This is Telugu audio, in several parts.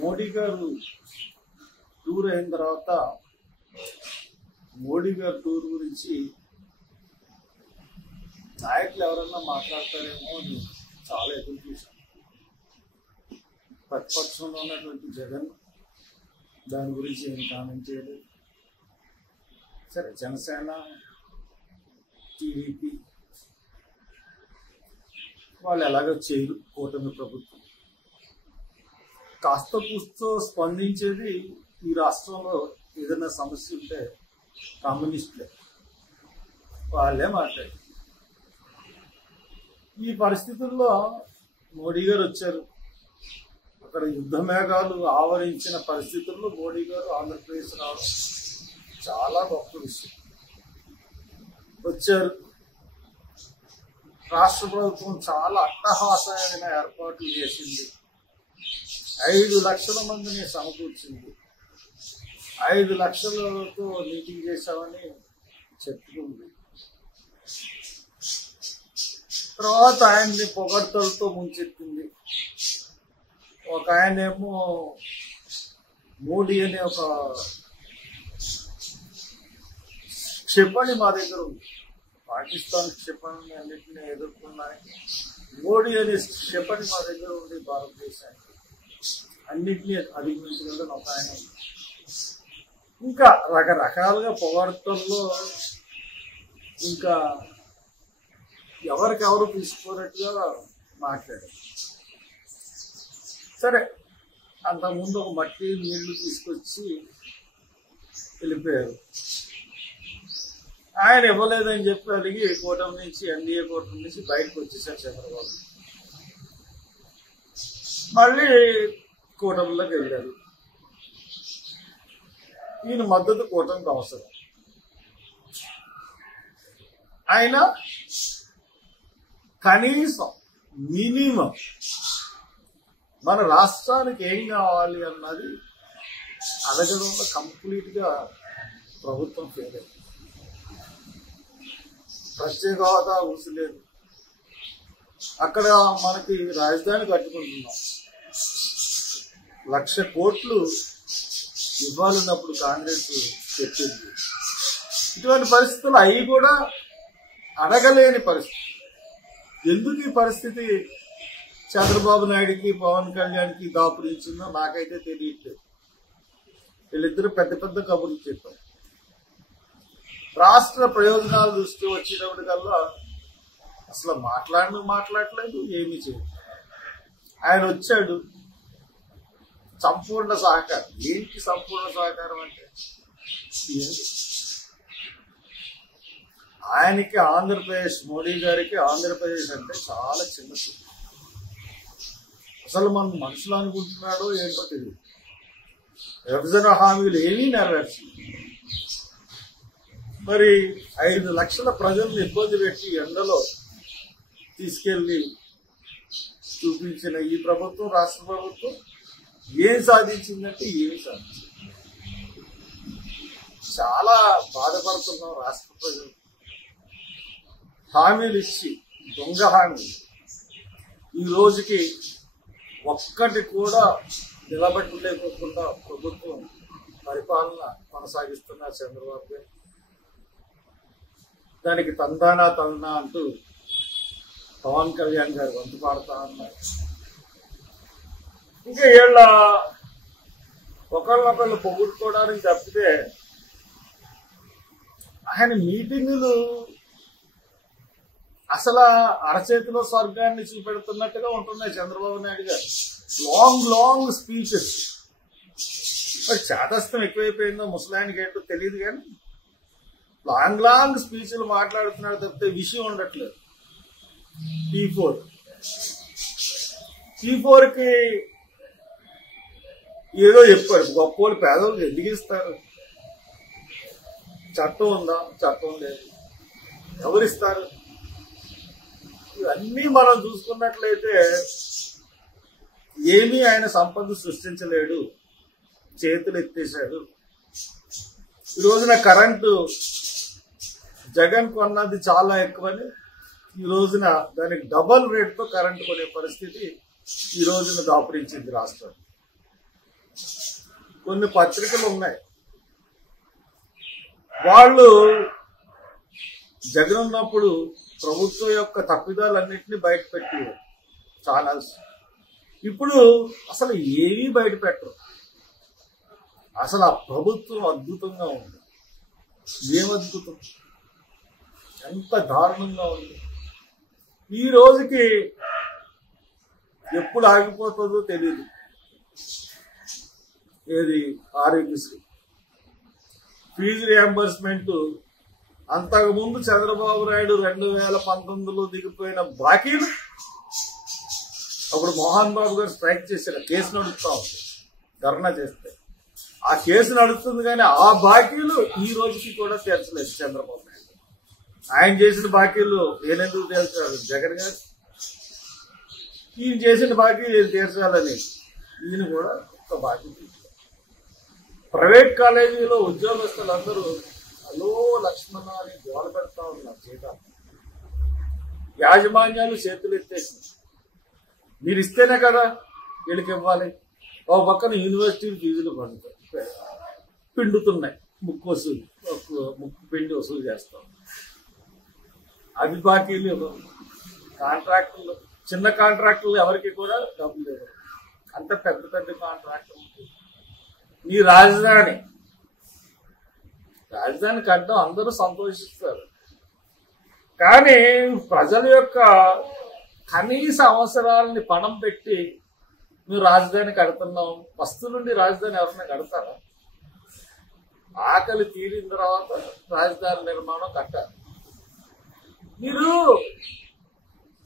మోడీ గారు టూర్ అయిన తర్వాత మోడీ గారు టూర్ గురించి నాయకులు ఎవరన్నా మాట్లాడతారేమో అని చాలా ఎదురు చూశాను. ప్రతిపక్షంలో ఉన్నటువంటి జగన్ దాని గురించి ఏం కామెంట్ చేయలేదు. సరే, జనసేన, టీడీపీ వాళ్ళు ఎలాగో చేయరు. కూటమి ప్రభుత్వం కాస్త కూస్తో స్పందించేది ఈ రాష్ట్రంలో ఏదైనా సమస్య ఉంటే కమ్యూనిస్టులే, వాళ్ళే మాట్లాడారు. ఈ పరిస్థితుల్లో మోడీ గారు వచ్చారు. అక్కడ యుద్ధ మేఘాలు ఆవరించిన పరిస్థితుల్లో మోడీ గారు ఆంధ్రప్రదేశ్ రావడం చాలా గొప్ప విషయం. వచ్చారు. రాష్ట్ర ప్రభుత్వం చాలా అట్టహాసమైన ఏర్పాట్లు చేసింది. 5 లక్షల మందిని సమకూర్చింది. 5 లక్షలతో మీటింగ్ చేశామని చెప్పుకుంది. తర్వాత ఆయన్ని పొగడ్తలతో ముంచెత్తింది. ఒక ఆయనేమో మోడీ అనే ఒక క్షిపణి మా దగ్గర ఉంది, పాకిస్తాన్ క్షిపణి అన్నింటినీ ఎదుర్కొన్నాయి. మోడీ అనే క్షిపణి మా దగ్గర ఉంది, భారతదేశానికి అన్నింటినీ అధిగమించగలని ఒక ఆయన. ఇంకా రకరకాలుగా పొగడ్తల్లో ఇంకా ఎవరికెవరు తీసుకోనట్టుగా మాట్లాడారు. సరే, అంతకుముందు ఒక మట్టి నీళ్లు తీసుకొచ్చి వెళ్ళిపోయారు. ఆయన ఇవ్వలేదని చెప్పి అడిగి కూటమి నుంచి, ఎన్డీఏ కూటమి నుంచి బయటకు వచ్చేసారు చంద్రబాబు. మళ్ళీ కూటమిలోకి వెళ్ళారు. ఈయన మద్దతు కూటమికి అవసరం. ఆయన కనీసం మినిమం మన రాష్ట్రానికి ఏం కావాలి అన్నది అడగడంలో కంప్లీట్గా ప్రభుత్వం ఫెయిల్ అయింది. ప్రత్యేక హోదా ఊసలేదు. అక్కడ మనకి రాజధాని కట్టుకుంటున్నాం. 1,00,000 కోట్లు ఇవ్వాలన్నప్పుడు కాంగ్రెస్ చెప్పింది. ఇటువంటి పరిస్థితులు అవి కూడా అడగలేని పరిస్థితి. ఎందుకు ఈ పరిస్థితి చంద్రబాబు నాయుడికి, పవన్ కళ్యాణ్కి దాపురించిందో నాకైతే తెలియట్లేదు. వీళ్ళిద్దరూ పెద్ద పెద్ద కబుర్లు చెప్పారు. రాష్ట్ర ప్రయోజనాలు దృష్టి వచ్చేటప్పటికల్లా అసలు మాట్లాడలేదు, ఏమీ చేయలేదు. ఆయన వచ్చాడు, సంపూర్ణ సహకారం. ఏంటి సంపూర్ణ సహకారం అంటే? ఆయనకి ఆంధ్రప్రదేశ్, మోడీ గారికి ఆంధ్రప్రదేశ్ అంటే చాలా చిన్న చూపు. అసలు మనం మనుషులు అనుకుంటున్నాడో ఏంటో తెలియదు. విభజన హామీలు ఏమీ నెరవేర్చలేదు. మరి 5 లక్షల ప్రజలను ఇబ్బంది పెట్టి ఎండలో తీసుకెళ్లి చూపించిన ఈ ప్రభుత్వం, రాష్ట్ర ప్రభుత్వం ఏం సాధించిందంటే ఏమి సాధించింది. చాలా బాధపడుతున్నాం రాష్ట్ర ప్రజలు. హామీలు ఇచ్చి, దొంగ హామీలు, ఈ రోజుకి ఒక్కటి కూడా నిలబెట్టలేకోకుండా ప్రభుత్వం పరిపాలన కొనసాగిస్తున్నారు చంద్రబాబు గారు. దానికి తందానా అంటూ పవన్ కళ్యాణ్ గారు వంతు పాడుతా ఉన్నారు. ఇంకా వీళ్ళ ఒకళ్ళనొకళ్ళు పొగుడుకోవడానికి తప్పితే ఆయన మీటింగులు అసలు అరచేతిలో స్వర్గాన్ని చూపెడుతున్నట్టుగా ఉంటున్నాయి చంద్రబాబు నాయుడు గారు. Long speeches. మరి చేతస్థం ఎక్కువైపోయిందో ముసలాయనకి ఏంటో తెలియదు, కానీ లాంగ్ స్పీచ్లు మాట్లాడుతున్నాడు తప్పితే విషయం ఉండట్లేదు. T4కి ఏదో చెప్పారు. గొప్పోళ్ళు పేదోళ్ళు ఎందుకు ఇస్తారు? చట్టం ఉందా? చట్టం లేదు. ఎవరిస్తారు? ఇవన్నీ మనం చూసుకున్నట్లయితే ఏమీ ఆయన సంపద సృష్టించలేడు, చేతులు ఎత్తేశాడు. ఈ రోజున కరెంటు జగన్ కొన్నది చాలా ఎక్కువని ఈ రోజున దానికి డబల్ రేట్తో కరెంటు కొనే పరిస్థితి ఈ రోజున దాపురించింది రాష్ట్రం. కొన్ని పత్రికలు ఉన్నాయి, వాళ్ళు జగన్ ఉన్నప్పుడు ప్రభుత్వం యొక్క తప్పిదాలన్నింటినీ బయట పెట్టారు ఛానల్స్. ఇప్పుడు అసలు ఏమీ బయట పెట్టరు. అసలు ఆ ప్రభుత్వం అద్భుతంగా ఉంది. ఏమద్భుతం, ఎంత దారుణంగా ఉంది. ఈ రోజుకి ఎప్పుడు ఆగిపోతుందో తెలియదు. ఏది ఆరోగ్యశ్రీ ఫీజు రియంబర్స్మెంట్, అంతకుముందు చంద్రబాబు నాయుడు 2019లో దిగిపోయిన బాకీలు అప్పుడు మోహన్ బాబు గారు స్ట్రైక్ చేశారు. కేసు నడుపుతా ఉంది, ధర్నా చేస్తే ఆ కేసు నడుస్తుంది, కానీ ఆ బాకీలు ఈ రోజుకి కూడా తీర్చలేదు చంద్రబాబు నాయుడు. ఆయన చేసిన బాకీలు ఏనెందుకు తీర్చారు జగన్ గారు? ఈయన చేసిన బాకీ తీర్చాలని ఈయన కూడా ఒక బాకీ తీర్చారు. ప్రైవేట్ కాలేజీలో ఉద్యోగస్తులందరూ హలో లక్ష్మణ అని గోల పెడతా ఉన్నారు. జీతాలు యాజమాన్యాలు చేతులు ఎత్తేసింది. మీరు ఇస్తేనే కదా వీళ్ళకి ఇవ్వాలి. ఒక పక్కన యూనివర్సిటీ ఫీజులు పిండుతున్నాయి, ముక్కు పిండి వసూలు చేస్తాం. అవి బాకీలు. కాంట్రాక్టులు, చిన్న కాంట్రాక్టులు ఎవరికి కూడా డబ్బులు లేవు. అంత పెద్ద పెద్ద కాంట్రాక్టులు. ఈ రాజధాని కట్టడం అందరూ సంతోషిస్తారు, కానీ ప్రజల యొక్క కనీస అవసరాలని పణం పెట్టి మేము రాజధాని కడుతున్నాం. వస్తు నుండి రాజధాని ఎవరైనా కడతారా? ఆకలి తీరిన తర్వాత రాజధాని నిర్మాణం కట్టాలి. మీరు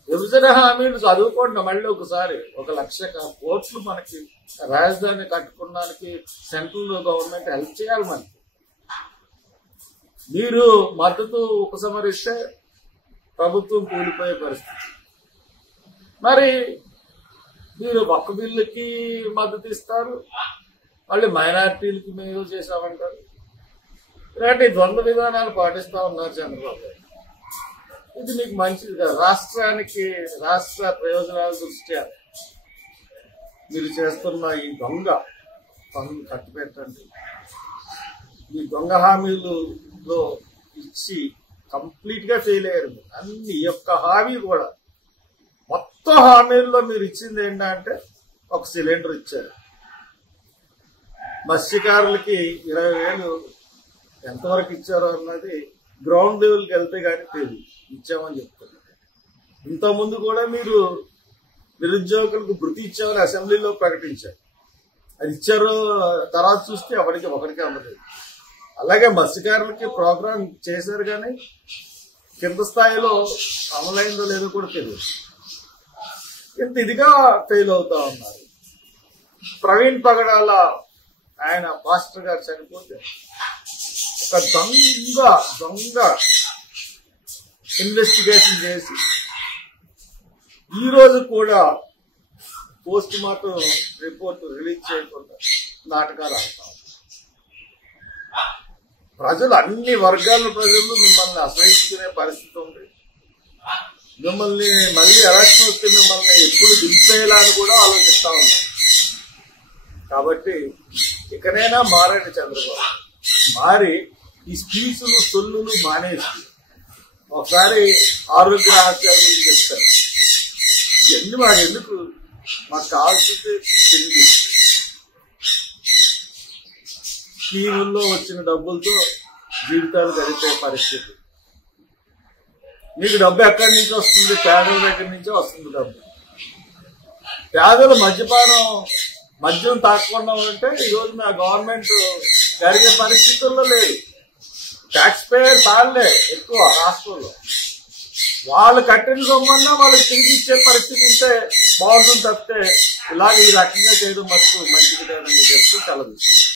విభజన హామీలు చదువుకోండి మళ్ళీ ఒకసారి. 1,00,000 కోట్లు మనకి రాజధాని కట్టుకోవడానికి సెంట్రల్ గవర్నమెంట్ హెల్ప్ చేయాలి. మనకి మీరు మద్దతు ఉపసంహరిస్తే ప్రభుత్వం కూలిపోయే పరిస్థితి. మరి మీరు ఒక్క బిల్లుకి మద్దతు ఇస్తారు, మళ్ళీ మైనారిటీలకి మేము చేసామంటారు. ఇలాంటి ద్వంద్వ విధానాలు పాటిస్తా ఉన్నారు చంద్రబాబు గారు. ఇది మీకు మంచిది కాదు. రాష్ట్రానికి, రాష్ట్ర ప్రయోజనాల దృష్ట్యా మీరు చేస్తున్న ఈ దొంగ పనులు కట్టిపెట్టండి. ఈ దొంగ హామీలలో ఇచ్చి కంప్లీట్ గా ఫెయిల్ అయ్యారు. అన్ని యొక్క హామీ కూడా మొత్తం హామీల్లో మీరు ఇచ్చింది ఏంటంటే ఒక సిలిండర్ ఇచ్చారు. మత్స్యకారులకి 20,000 ఎంతవరకు ఇచ్చారో అన్నది గ్రౌండ్ లెవెల్కి వెళ్తే కానీ తెలియదు. ఇచ్చామని చెప్తున్నారు. ఇంతకుముందు కూడా మీరు నిరుద్యోగులకు భృతి ఇచ్చామని అసెంబ్లీలో ప్రకటించారు. అది ఇచ్చారో తర్వాత చూస్తే ఒకటికి అందలేదు. అలాగే మత్స్యకారులకి ప్రోగ్రాం చేశారు, కానీ కింద స్థాయిలో అమలైందో లేదో కూడా తెలియదు. ఇంత ఇదిగా ఫెయిల్ అవుతా ఉన్నారు. ప్రవీణ్ పగడాల ఆయన మాస్టర్ గారు చనిపోతే ఒక దొంగ ఇన్వెస్టిగేషన్ చేసి ఈ రోజు కూడా పోస్ట్ మార్టం రిపోర్ట్ రిలీజ్ చేయకుండా నాటకాలు ఆడతాం. ప్రజలు, అన్ని వర్గాల ప్రజలు మిమ్మల్ని అసహించుకునే పరిస్థితి ఉంది. మిమ్మల్ని మళ్ళీ ఎలక్షన్ వస్తే మిమ్మల్ని ఎప్పుడు దింపేయాలా అని కూడా ఆలోచిస్తా ఉన్నారు. కాబట్టి ఇకనైనా మారండి చంద్రబాబు. మారి ఈ స్పీచ్లు సొల్లులు మానేసి ఒకసారి ఆరోగ్య రహస్యాలు చెప్తారు. ఎందుకు మాకు కావాల్సింది తిండి. స్కీముల్లో వచ్చిన డబ్బులతో జీవితాలు గడిపే పరిస్థితి. మీకు డబ్బు ఎక్కడి నుంచి వస్తుంది? పేదల దగ్గర నుంచే వస్తుంది డబ్బు. పేదలు మద్యం తాకుండా ఉంటే ఈరోజు మా గవర్నమెంట్ జరిగే పరిస్థితుల్లో లేదు. ట్యాక్స్ పేయర్ తాళ్లే ఎక్కువ రాష్ట్రంలో. వాళ్ళు కట్టిన సొమ్మన్నా వాళ్ళకి తిరిగి ఇచ్చే పరిస్థితి ఉంటే బాగుంటుంది తప్పితే ఇలాగ ఈ రకంగా చేయడం మస్తు మంచిది లేదని చెప్పి కలదు.